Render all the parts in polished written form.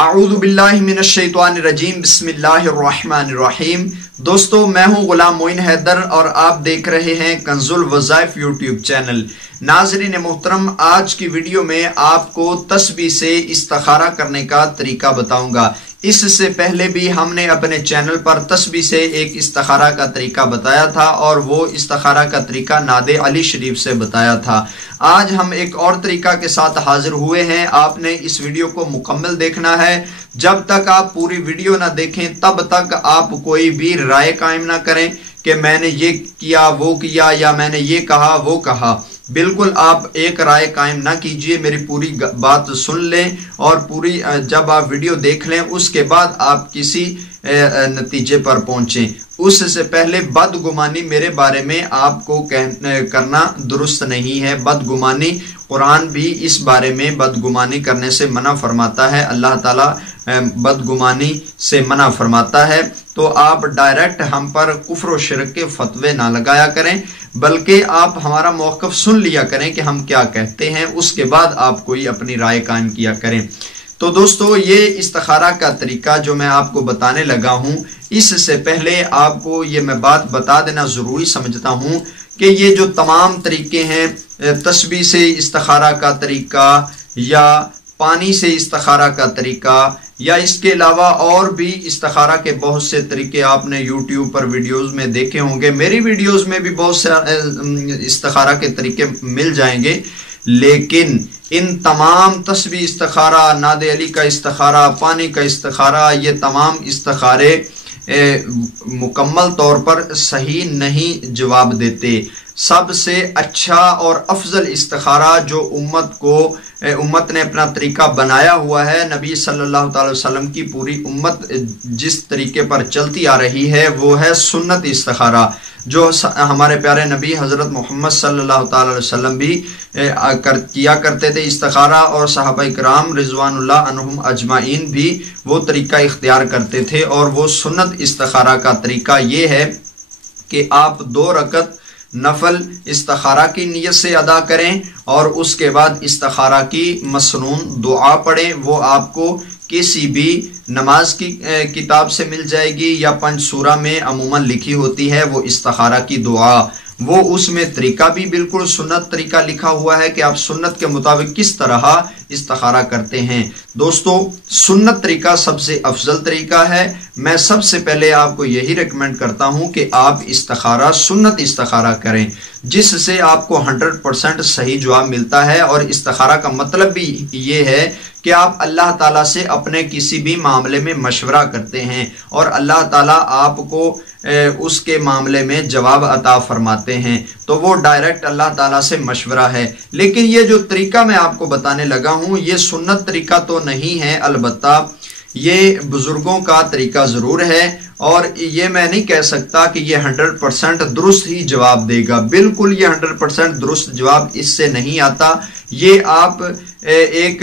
اعوذ باللہ من الشیطان الرجیم بسم اللہ الرحمن الرحیم۔ دوستو میں ہوں غلام معین حیدر اور آپ دیکھ رہے ہیں کنز الوظائف یوٹیوب چینل۔ ناظرین محترم، آج کی ویڈیو میں آپ کو تسبیح سے استخارہ کرنے کا طریقہ بتاؤں گا۔ اس سے پہلے بھی ہم نے اپنے چینل پر تسبیح سے ایک استخارہ کا طریقہ بتایا تھا اور وہ استخارہ کا طریقہ نعت علی شریف سے بتایا تھا۔ آج ہم ایک اور طریقہ کے ساتھ حاضر ہوئے ہیں۔ آپ نے اس ویڈیو کو مکمل دیکھنا ہے۔ جب تک آپ پوری ویڈیو نہ دیکھیں تب تک آپ کوئی بھی رائے قائم نہ کریں کہ میں نے یہ کیا وہ کیا یا میں نے یہ کہا وہ کہا۔ بالکل آپ ایک رائے قائم نہ کیجئے، میری پوری بات سن لیں اور پوری جب آپ ویڈیو دیکھ لیں اس کے بعد آپ کسی نتیجے پر پہنچیں۔ اس سے پہلے بدگمانی میرے بارے میں آپ کو کرنا درست نہیں ہے۔ بدگمانی قرآن بھی اس بارے میں بدگمانی کرنے سے منع فرماتا ہے۔ اللہ تعالیٰ بدگمانی سے منع فرماتا ہے، تو آپ ڈائریکٹ ہم پر کفر و شرک کے فتوے نہ لگایا کریں، بلکہ آپ ہمارا موقف سن لیا کریں کہ ہم کیا کہتے ہیں، اس کے بعد آپ کوئی اپنی رائے قائم کیا کریں۔ تو دوستو، یہ استخارہ کا طریقہ جو میں آپ کو بتانے لگا ہوں، اس سے پہلے آپ کو یہ میں بات بتا دینا ضروری سمجھتا ہوں کہ یہ جو تمام طریقے ہیں، تسبیح سے استخارہ کا طریقہ یا پانی سے استخارہ کا طریقہ یا اس کے علاوہ اور بھی استخارہ کے بہت سے طریقے آپ نے یوٹیوب پر ویڈیوز میں دیکھے ہوں گے، میری ویڈیوز میں بھی بہت سے استخارہ کے طریقے مل جائیں گے، لیکن ان تمام تسبیح استخارہ، نعت علی کا استخارہ، پانی کا استخارہ، یہ تمام استخارے مکمل طور پر صحیح نہیں جواب دیتے۔ سب سے اچھا اور افضل استخارہ جو امت نے اپنا طریقہ بنایا ہوا ہے، نبی صلی اللہ تعالی وسلم کی پوری امت جس طریقے پر چلتی آ رہی ہے وہ ہے سنت استخارہ، جو ہمارے پیارے نبی حضرت محمد صلی اللہ تعالی وسلم بھی کیا کرتے تھے استخارہ، اور صحابہ کرام رضوان اللہ عنہم اجمعین بھی وہ طریقہ اختیار کرتے تھے۔ اور وہ سنت استخارہ کا طریقہ یہ ہے کہ آپ 2 رکعت نفل استخارہ کی نیت سے ادا کریں اور اس کے بعد استخارہ کی مسنون دعا پڑھیں۔ وہ آپ کو کسی بھی نماز کی کتاب سے مل جائے گی یا پنج سورہ میں عموماً لکھی ہوتی ہے وہ استخارہ کی دعا۔ وہ اس میں طریقہ بھی بالکل سنت طریقہ لکھا ہوا ہے کہ آپ سنت کے مطابق کس طرح استخارہ کرتے ہیں۔ دوستو، سنت طریقہ سب سے افضل طریقہ ہے۔ میں سب سے پہلے آپ کو یہی ریکمینڈ کرتا ہوں کہ آپ استخارہ سنت استخارہ کریں، جس سے آپ کو 100% صحیح جواب ملتا ہے۔ اور استخارہ کا مطلب بھی یہ ہے کہ آپ اللہ تعالیٰ سے اپنے کسی بھی معاملے میں مشورہ کرتے ہیں اور اللہ تعالیٰ آپ کو اس کے معاملے میں جواب عطا فرماتے ہیں، تو وہ ڈائریکٹ اللہ تعالیٰ سے مشورہ ہے۔ لیکن یہ جو طریقہ میں آپ کو بتانے لگا ہوں یہ سنت طریقہ تو نہیں ہے، البتہ یہ بزرگوں کا طریقہ ضرور ہے، اور یہ میں نہیں کہہ سکتا کہ یہ 100% درست ہی جواب دے گا۔ بالکل یہ 100% درست جواب اس سے نہیں آتا۔ یہ آپ ایک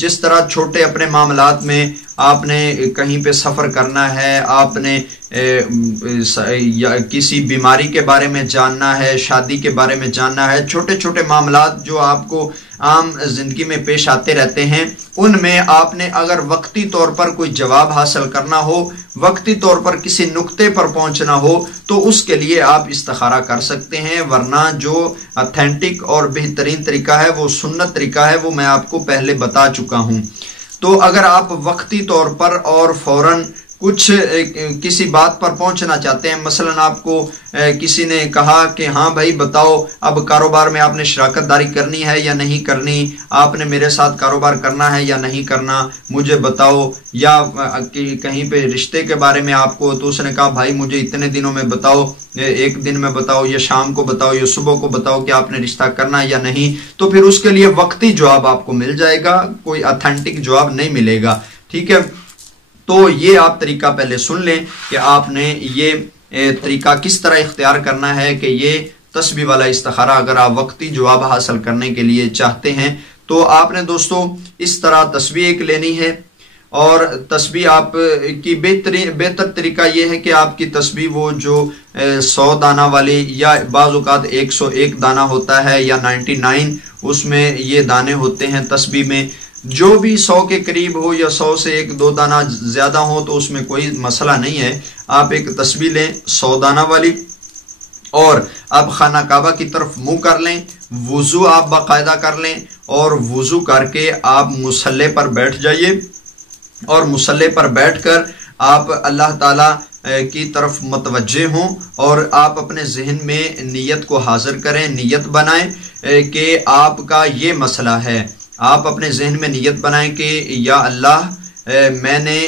جس طرح چھوٹے اپنے معاملات میں آپ نے کہیں پہ سفر کرنا ہے، آپ نے کسی بیماری کے بارے میں جاننا ہے، شادی کے بارے میں جاننا ہے، چھوٹے چھوٹے معاملات جو آپ کو عام زندگی میں پیش آتے رہتے ہیں، ان میں آپ نے اگر وقتی طور پر کوئی جواب حاصل کرنا ہو، وقتی طور پر کسی نقطے پر پہنچنا ہو، تو اس کے لیے آپ استخارہ کر سکتے ہیں، ورنہ جو اتھینٹک اور بہترین طریقہ ہے وہ سنت طریقہ ہے، وہ میں آپ کو پہلے بتا چکا ہوں۔ تو اگر آپ وقتی طور پر اور فوراً کچھ کسی بات پر پہنچنا چاہتے ہیں، مثلا آپ کو کسی نے کہا کہ ہاں بھائی بتاؤ اب کاروبار میں آپ نے شراکت داری کرنی ہے یا نہیں کرنی، آپ نے میرے ساتھ کاروبار کرنا ہے یا نہیں کرنا مجھے بتاؤ، یا کہیں پہ رشتے کے بارے میں آپ کو، تو اس نے کہا بھائی مجھے اتنے دنوں میں بتاؤ، ایک دن میں بتاؤ یا شام کو بتاؤ یا صبح کو بتاؤ کہ آپ نے رشتہ کرنا ہے یا نہیں، تو پھر اس کے لیے وقتی جواب آپ کو مل جائے گا، کوئی اتھینٹک جواب نہیں ملے گا، ٹھیک ہے۔ تو یہ آپ طریقہ پہلے سن لیں کہ آپ نے یہ طریقہ کس طرح اختیار کرنا ہے کہ یہ تسبیح والا استخارہ اگر آپ وقتی جواب حاصل کرنے کے لیے چاہتے ہیں تو آپ نے دوستو اس طرح تسبیح ایک لینی ہے، اور تسبیح آپ کی بہتر طریقہ یہ ہے کہ آپ کی تسبیح وہ جو 100 دانہ والی یا بعض اوقات 101 دانہ ہوتا ہے یا 99، اس میں یہ دانے ہوتے ہیں تسبیح میں، جو بھی 100 کے قریب ہو یا 100 سے 1-2 دانہ زیادہ ہو تو اس میں کوئی مسئلہ نہیں ہے. آپ ایک تسبیح لیں 100 دانہ والی اور اب خانہ کعبہ کی طرف منہ کر لیں. وضو آپ باقاعدہ کر لیں اور وضو کر کے آپ مصلی پر بیٹھ جائیے اور مصلی پر بیٹھ کر آپ اللہ تعالی کی طرف متوجہ ہوں اور آپ اپنے ذہن میں نیت کو حاضر کریں. نیت بنائیں کہ آپ کا یہ مسئلہ ہے. آپ اپنے ذہن میں نیت بنائیں کہ یا اللہ میں نے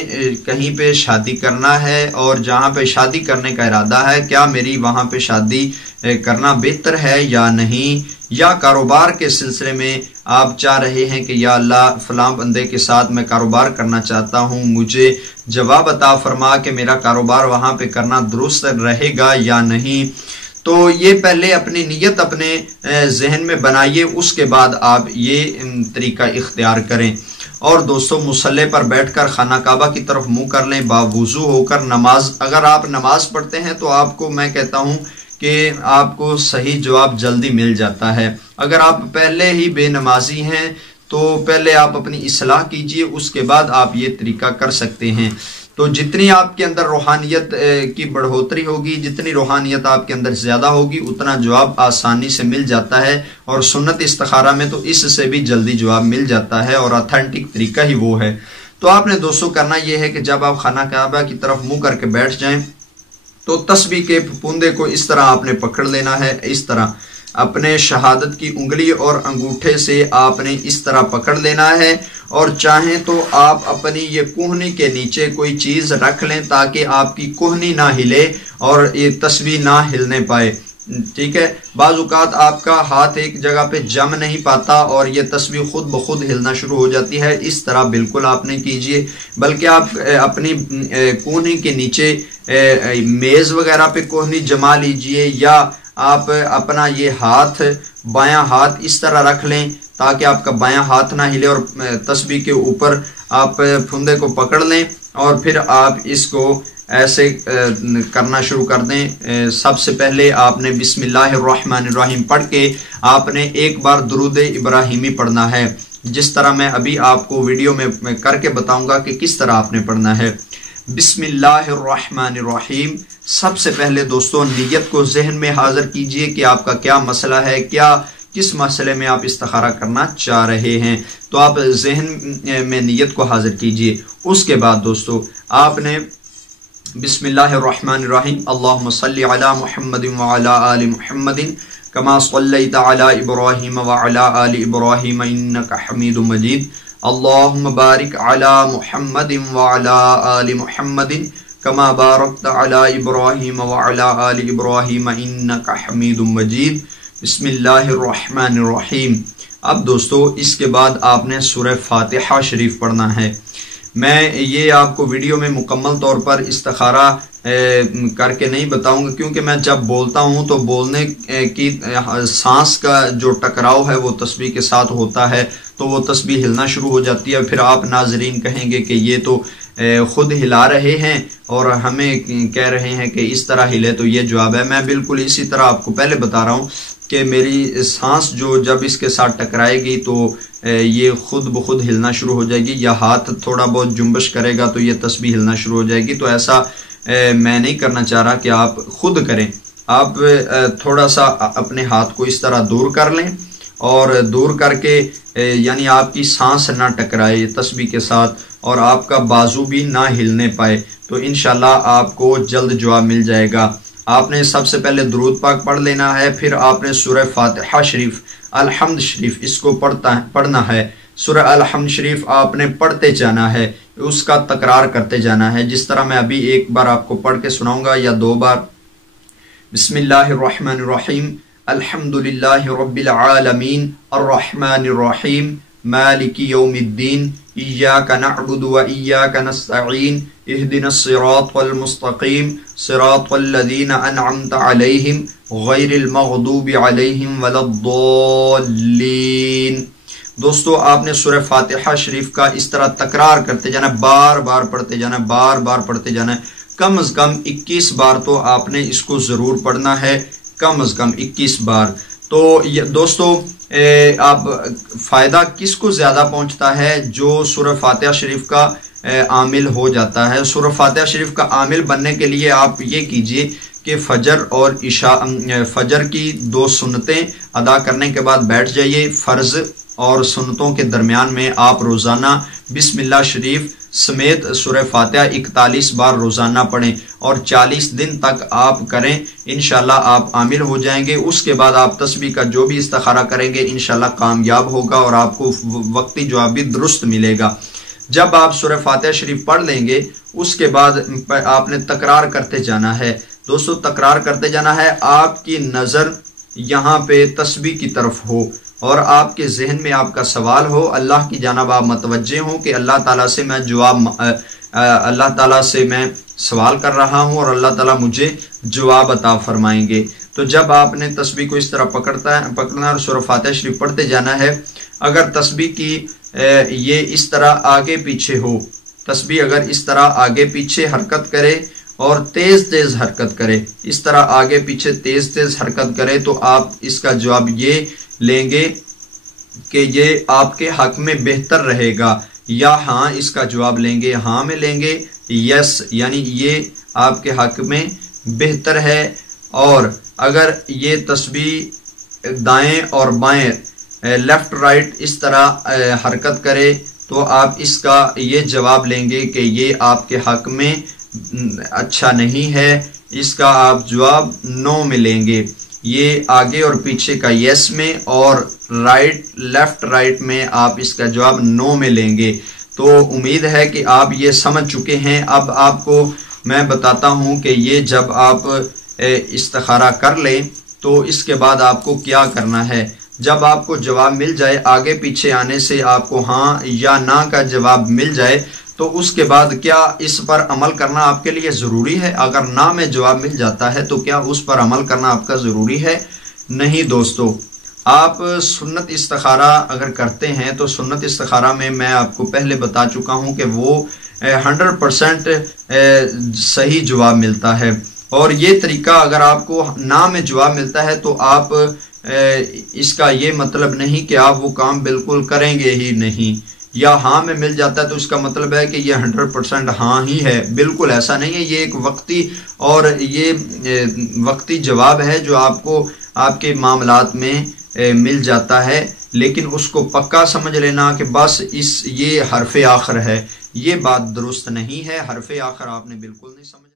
کہیں پہ شادی کرنا ہے اور جہاں پہ شادی کرنے کا ارادہ ہے کیا میری وہاں پہ شادی کرنا بہتر ہے یا نہیں, یا کاروبار کے سلسلے میں آپ چاہ رہے ہیں کہ یا اللہ فلاں بندے کے ساتھ میں کاروبار کرنا چاہتا ہوں, مجھے جواب عطا فرما کہ میرا کاروبار وہاں پہ کرنا درست رہے گا یا نہیں. تو یہ پہلے اپنی نیت اپنے ذہن میں بنائیے, اس کے بعد آپ یہ طریقہ اختیار کریں. اور دوستو مصلی پر بیٹھ کر خانہ کعبہ کی طرف منہ کر لیں باوضو ہو کر. نماز اگر آپ نماز پڑھتے ہیں تو آپ کو میں کہتا ہوں کہ آپ کو صحیح جواب جلدی مل جاتا ہے. اگر آپ پہلے ہی بے نمازی ہیں تو پہلے آپ اپنی اصلاح کیجئے, اس کے بعد آپ یہ طریقہ کر سکتے ہیں. تو جتنی آپ کے اندر روحانیت کی بڑھوتری ہوگی, جتنی روحانیت آپ کے اندر زیادہ ہوگی, اتنا جواب آسانی سے مل جاتا ہے. اور سنت استخارہ میں تو اس سے بھی جلدی جواب مل جاتا ہے اور اتھینٹک طریقہ ہی وہ ہے. تو آپ نے دوستوں کرنا یہ ہے کہ جب آپ خانہ کعبہ کی طرف منہ کر کے بیٹھ جائیں تو تسبیح کے پھپھوندے کو اس طرح آپ نے پکڑ لینا ہے. اس طرح اپنے شہادت کی انگلی اور انگوٹھے سے آپ نے اس طرح پکڑ لینا ہے اور چاہیں تو آپ اپنی یہ کوہنی کے نیچے کوئی چیز رکھ لیں تاکہ آپ کی کوہنی نہ ہلے اور یہ تسبیح نہ ہلنے پائے. ٹھیک ہے, بعض اوقات آپ کا ہاتھ ایک جگہ پہ جم نہیں پاتا اور یہ تسبیح خود بخود ہلنا شروع ہو جاتی ہے. اس طرح بالکل آپ نے کیجئے, بلکہ آپ اپنی کوہنی کے نیچے میز وغیرہ پہ کوہنی جما لیجئے یا آپ اپنا یہ ہاتھ بایاں ہاتھ اس طرح رکھ لیں تاکہ آپ کا بایاں ہاتھ نہ ہلے اور تسبیح کے اوپر آپ پھندے کو پکڑ لیں اور پھر آپ اس کو ایسے کرنا شروع کر دیں. سب سے پہلے آپ نے بسم اللہ الرحمن الرحیم پڑھ کے آپ نے ایک بار درود ابراہیمی پڑھنا ہے, جس طرح میں ابھی آپ کو ویڈیو میں کر کے بتاؤں گا کہ کس طرح آپ نے پڑھنا ہے. بسم اللہ الرحمن الرحیم. سب سے پہلے دوستوں نیت کو ذہن میں حاضر کیجئے کہ آپ کا کیا مسئلہ ہے, کس مسئلے میں آپ استخارہ کرنا چاہ رہے ہیں. تو آپ ذہن میں نیت کو حاضر کیجئے. اس کے بعد دوستوں آپ نے بسم اللہ الرحمن الرحیم اللہم صلی علی محمد وعلی آل محمد کما صلیت علی ابراہیم وعلی آل ابراہیم انک حمید مجید. اللہم بارک علی محمد وعلی آل محمد کما بارکت علی ابراہیم وعلی آل ابراہیم انک حمید مجید. بسم اللہ الرحمن الرحیم. اب دوستو اس کے بعد آپ نے سورہ فاتحہ شریف پڑھنا ہے. میں یہ آپ کو ویڈیو میں مکمل طور پر استخارہ کر کے نہیں بتاؤں گا کیونکہ میں جب بولتا ہوں تو بولنے کی سانس کا جو ٹکراؤ ہے وہ تسبیح کے ساتھ ہوتا ہے تو وہ تسبیح ہلنا شروع ہو جاتی ہے. پھر آپ ناظرین کہیں گے کہ یہ تو خود ہلا رہے ہیں اور ہمیں کہہ رہے ہیں کہ اس طرح ہلے, تو یہ جواب ہے. میں بالکل اسی طرح آپ کو پہلے بتا رہا ہوں کہ میری سانس جو جب اس کے ساتھ ٹکرائے گی تو یہ خود بخود ہلنا شروع ہو جائے گی, یا ہاتھ تھوڑا بہت جنبش کرے گا تو یہ تسبیح ہلنا شروع ہو جائے گی. تو ایسا میں نہیں کرنا چاہ رہا کہ آپ خود کریں. آپ تھوڑا سا اپنے ہاتھ کو اس طرح دور کر لیں اور دور کر کے یعنی آپ کی سانس نہ ٹکرائے تسبیح کے ساتھ اور آپ کا بازو بھی نہ ہلنے پائے, تو انشاءاللہ آپ کو جلد جواب مل جائے گا. آپ نے سب سے پہلے درود پاک پڑھ لینا ہے, پھر آپ نے سورہ فاتحہ شریف الحمد شریف اس کو پڑھنا ہے. سورہ الحمد شریف آپ نے پڑھتے جانا ہے, اس کا تکرار کرتے جانا ہے, جس طرح میں ابھی ایک بار آپ کو پڑھ کے سناؤں گا یا 2 بار. بسم اللہ الرحمن الرحیم الحمد للہ رب العالمین الرحمن الرحیم مالک یوم الدین ایاک نعبد و ایاک نستعین اہدنا الصراط المستقیم صراط الذین انعمت علیہم غیر المغضوب علیہم ولا الضالین. دوستو آپ نے سورہ فاتحہ شریف کا اس طرح تکرار کرتے جانا, بار بار پڑھتے جانا, بار بار پڑھتے جانا. کم از کم 21 بار تو آپ نے اس کو ضرور پڑھنا ہے, کم از کم 21 بار. تو دوستو اب فائدہ کس کو زیادہ پہنچتا ہے؟ جو سورہ فاتحہ شریف کا عامل ہو جاتا ہے۔ سورہ فاتحہ شریف کا عامل بننے کے لیے آپ یہ کیجئے کہ فجر اور عشاء، فجر کی 2 سنتیں ادا کرنے کے بعد بیٹھ جائیے۔ فرض اور سنتوں کے درمیان میں آپ روزانہ بسم اللہ شریف سمیت سورہ فاتحہ 41 بار روزانہ پڑھیں اور 40 دن تک آپ کریں، انشاءاللہ آپ عامل ہو جائیں گے۔ اس کے بعد آپ تسبیح کا جو بھی استخارہ کریں گے انشاءاللہ کامیاب ہوگا اور آپ کو وقتی جواب بھی درست ملے گا۔ جب آپ سورہ فاتحہ شریف پڑھ لیں گے اس کے بعد آپ نے تکرار کرتے جانا ہے۔ دوستو تکرار کرتے جانا ہے، آپ کی نظر یہاں پہ تسبیح کی طرف ہو اور آپ کے ذہن میں آپ کا سوال ہو، اللہ کی جانب آپ متوجہ ہوں کہ اللہ تعالیٰ سے میں اللہ تعالیٰ سے میں سوال کر رہا ہوں اور اللہ تعالیٰ مجھے جواب عطا فرمائیں گے۔ تو جب آپ نے تسبیح کو اس طرح پکڑنا اور سورہ فاتحہ شریف پڑھتے جانا ہے۔ اگر تسبیح کی یہ اس طرح آگے پیچھے ہو، تسبیح اگر اس طرح آگے پیچھے حرکت کرے اور تیز تیز حرکت کرے، اس طرح آگے پیچھے تیز تیز حرکت کرے تو آپ اس کا جواب یہ لیں گے کہ یہ آپ کے حق میں بہتر رہے گا، یا ہاں اس کا جواب لیں گے، ہاں میں لیں گے یس، یعنی یہ آپ کے حق میں بہتر ہے۔ اور اگر یہ تسبیح دائیں اور بائیں لیفٹ رائٹ اس طرح حرکت کرے تو آپ اس کا یہ جواب لیں گے کہ یہ آپ کے حق میں اچھا نہیں ہے، اس کا آپ جواب نو میں لیں گے۔ یہ آگے اور پیچھے کا یس میں اور لیفٹ رائٹ میں آپ اس کا جواب نو میں لیں گے۔ تو امید ہے کہ آپ یہ سمجھ چکے ہیں۔ اب آپ کو میں بتاتا ہوں کہ یہ جب آپ استخارہ کر لیں تو اس کے بعد آپ کو کیا کرنا ہے۔ جب آپ کو جواب مل جائے، آگے پیچھے آنے سے آپ کو ہاں یا نہ کا جواب مل جائے، تو اس کے بعد کیا اس پر عمل کرنا آپ کے لیے ضروری ہے؟ اگر نہ میں جواب مل جاتا ہے تو کیا اس پر عمل کرنا آپ کا ضروری ہے؟ نہیں دوستو، آپ سنت استخارہ اگر کرتے ہیں تو سنت استخارہ میں آپ کو پہلے بتا چکا ہوں کہ وہ 100% صحیح جواب ملتا ہے۔ اور یہ طریقہ اگر آپ کو نہ میں جواب ملتا ہے تو آپ اس کا یہ مطلب نہیں کہ آپ وہ کام بالکل کریں گے ہی نہیں، یا ہاں میں مل جاتا ہے تو اس کا مطلب ہے کہ یہ 100% ہاں ہی ہے۔ بالکل ایسا نہیں ہے، یہ ایک وقتی جواب ہے جو آپ کو آپ کے معاملات میں مل جاتا ہے، لیکن اس کو پکا سمجھ لینا کہ بس یہ حرف آخر ہے، یہ بات درست نہیں ہے۔ حرف آخر آپ نے بالکل نہیں سمجھ